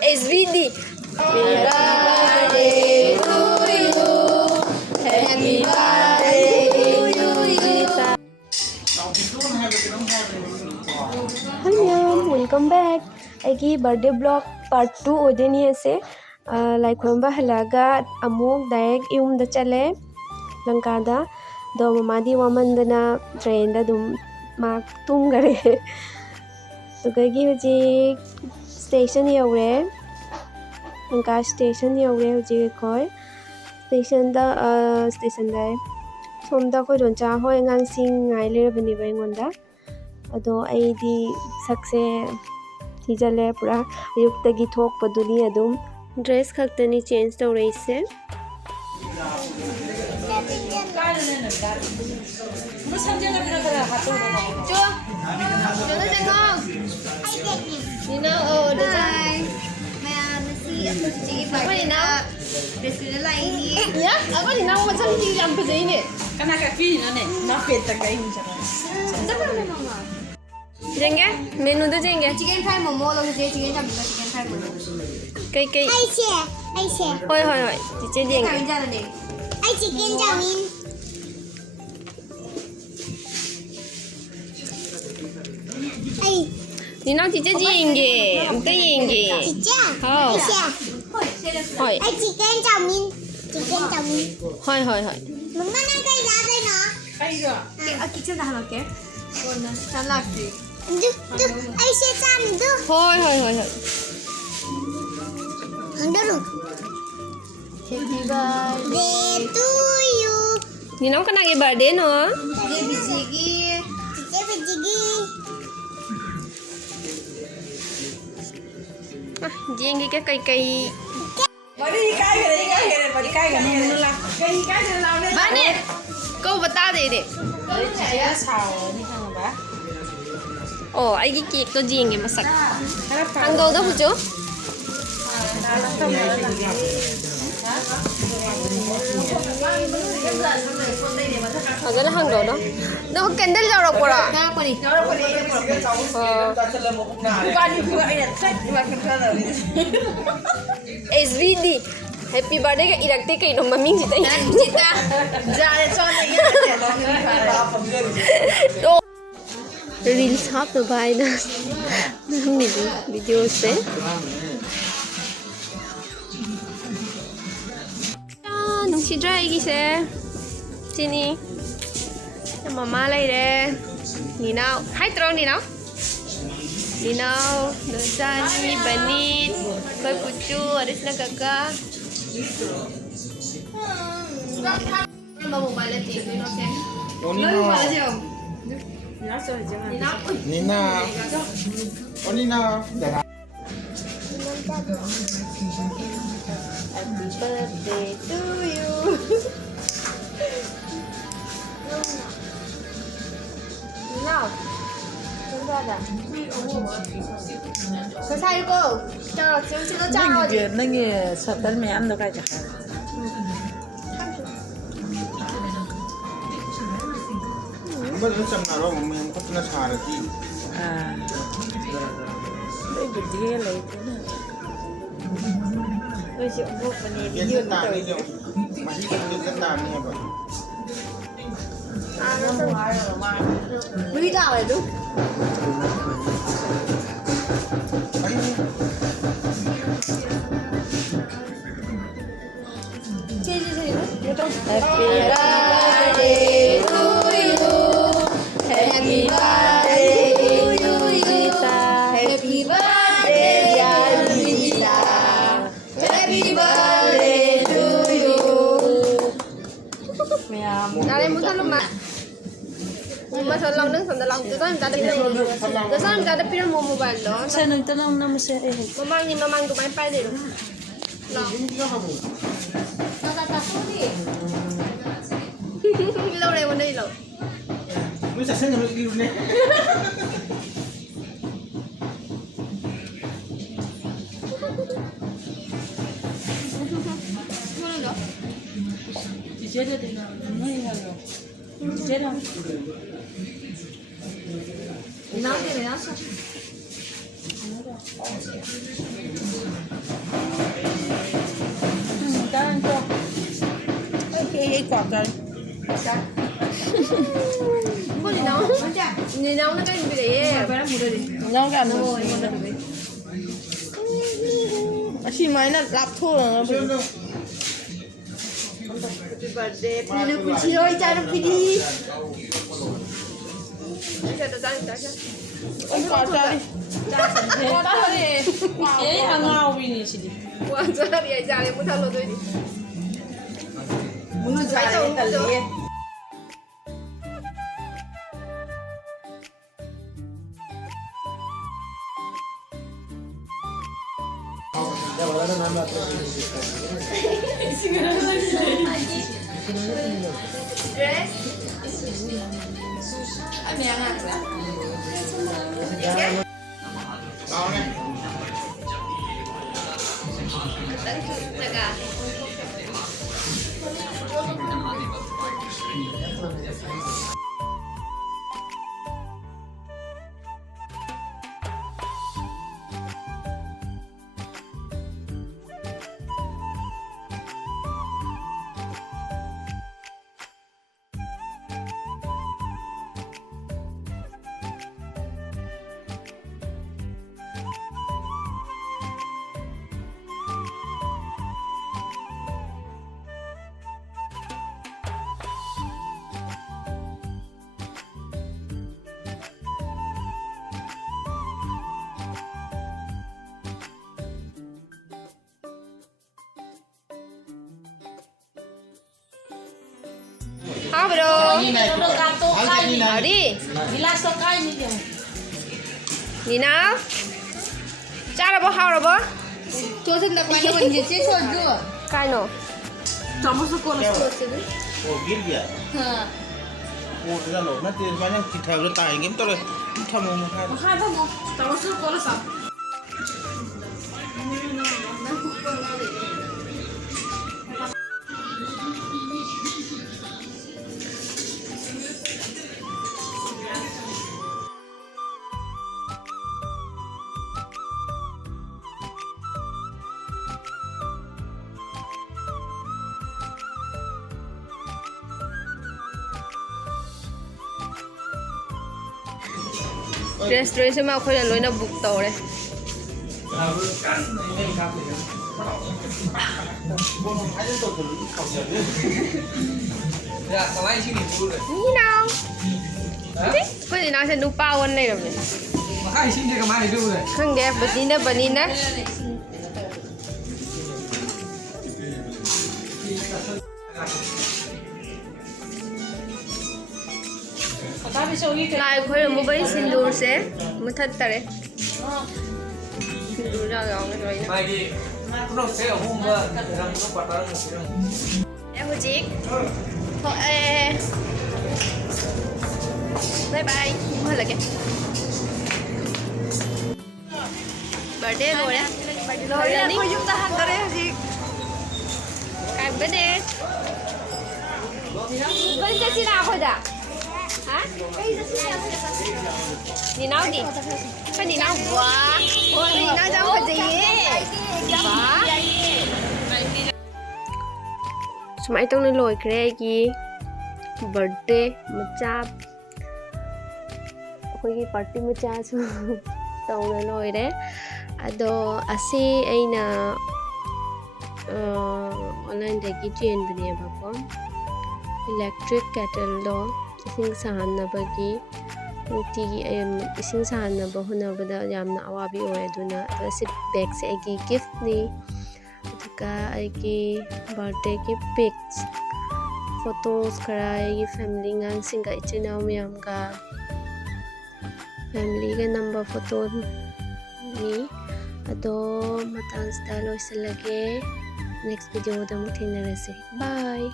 SVD. Happy birthday to you. Happy birthday to you. Hello, welcome back. Agi birthday vlog part 2 odeni ase. Like khomba halaga amuk direct da chale langkada do mamadi wamandana train da dum mak tum gare. To gagi hoji station yaure. Langka station yaure hoji koi. Station da somda ko don cha hoi ngang sing ngai le bani bai ngonda. Ado aidi sakse thijale pura ayuktagi thok paduni adum dress khaktani change tawreise. Jenge, menu tu jenge. Chicken fry momo lo je chicken chop chicken fry momo. Kai. Ai xe. Hoi. Chiche jenge. Ai chicken chowmin. Ai. Ni nau chiche jenge. Amta jenge. Chicha. Hao. Hoi. Ai chicken chowmin. Hoi. Mama na kai ra đây nó. Kai rồi. Kitchen dah nak ke? Dah nak ke. Du, ai xe chan du. Hoi. Handaru. Happy birthday to you. Ni nau kana ke birthday no? Dia bijigi. Ah, jenge ke kai. Bari kai cái này nó là cái này làm đấy. Ba ne. Kau bata de de. Đấy chỉ là xào như thế nào bác? Oh, aigi cake to jenge masak. Cái đó phải. Anggo da bujo. Agak lah hangdo no. No candle jauh rak pura. Apa ni? Bukan juga ini, saya makan sana. SVD. Happy birthday ka irakte kay no maming jita. Cita. Jangan soalnya ini. तो रील्स हाथ तो भाई ना वीडियो से नुसिद्रा 이기세 지니 mama lại đây ni nào hai trâu ni nào Nusani Banit koi pucu aris na kakak mau balik TV no sen Nina. Oh Nina. Happy birthday to you. Nào. Chúng ta đã. Sao cô? Cho chúng nó cho rồi. Nâng sợ tân mẹ ăn được cái chả. Bây giờ chậm nào đó mình có thể xả được gì? À. Đây bị gì lấy thế này. Tôi chịu một phần này bị Dân tàn đi rồi. Mà chỉ cần dân tàn như vậy. À, nó Bí đào này đúng. Happy birthday to you. Happy birthday to you. Happy birthday Janita. Happy birthday to you. Đây muốn thằng mà. Mà sao lòng đứng phần lòng, tôi ta đã biết mua mobile đó. Sao nâng tân ông năm xe ấy? Mà mang tụi bay bay đi rồi. Lòng. Lâu đây còn đi rồi. Mới sẽ xem được điều này. Chị chết rồi thì nào? Mới nào rồi? Chị chết không? Nó thì nó sao? Đang cho cái quạt rồi. Kok ni nau? Ni nau na kan bila ye. Nó cả nó. Chỉ máy là lạp thôi là nó. Ni lu kunci roi cara pergi. Ông quạt ra đi. Quạt ra đi. Ấy hàng ngao vì gì đi. Wah, jadi dia jalan mudah lo tu ni. Muốn ra cái tờ liền. Dress. Ami yang ada. Naga. Hả bro? Ở đi. Nhìn nào? Cha là bố hao rồi bố? Tôi thích đặc biệt là mình chỉ chơi chưa? Cái nào? Trong số con là Ồ, biết kìa. Ồ, thế là lỗ mất tiền quá nhưng thịt thèo cho tài kiếm tôi rồi. Thầm một hai. hai thằng một. Trong số con là sao? Restaurant mà khôi là lối nó bục tàu đấy. Như nào? Cái gì nào sẽ nụ bao anh này rồi. Hai xin cái máy này rồi. Không ghép bật đi đó. Lại khôi là một bánh xin đồ sẽ một thật tare. Xin đồ ra rồi rồi nè. Mai đi. Nó sẽ ở hôm bữa, nó quạt vào một cái. Em có chị. Thôi bye bye. Thôi là kìa. Birthday rồi đấy. Rồi là khôi chúng ta hành tới đấy gì? Cái birthday. Vẫn sẽ xin nào khôi đã? Hả? Đi nào đi. Phải đi nào quá. Ôi đi nào chẳng có gì. Quá. Sumai tong na loi khre gi birthday macha khoi gi party macha su tong na loi re ado ase aina online da gi chen bne ba ko electric kettle do ising sahan na ba gi ti gi ising sahan na ba huna ba da yamna awabi ore aduna sit bag se gi gift ni aigi birthday ki pics photos khara aigi family ngang singa ichina miyam ga family ga number photo ni ado matang style loisalage next video da mo thinarase bye.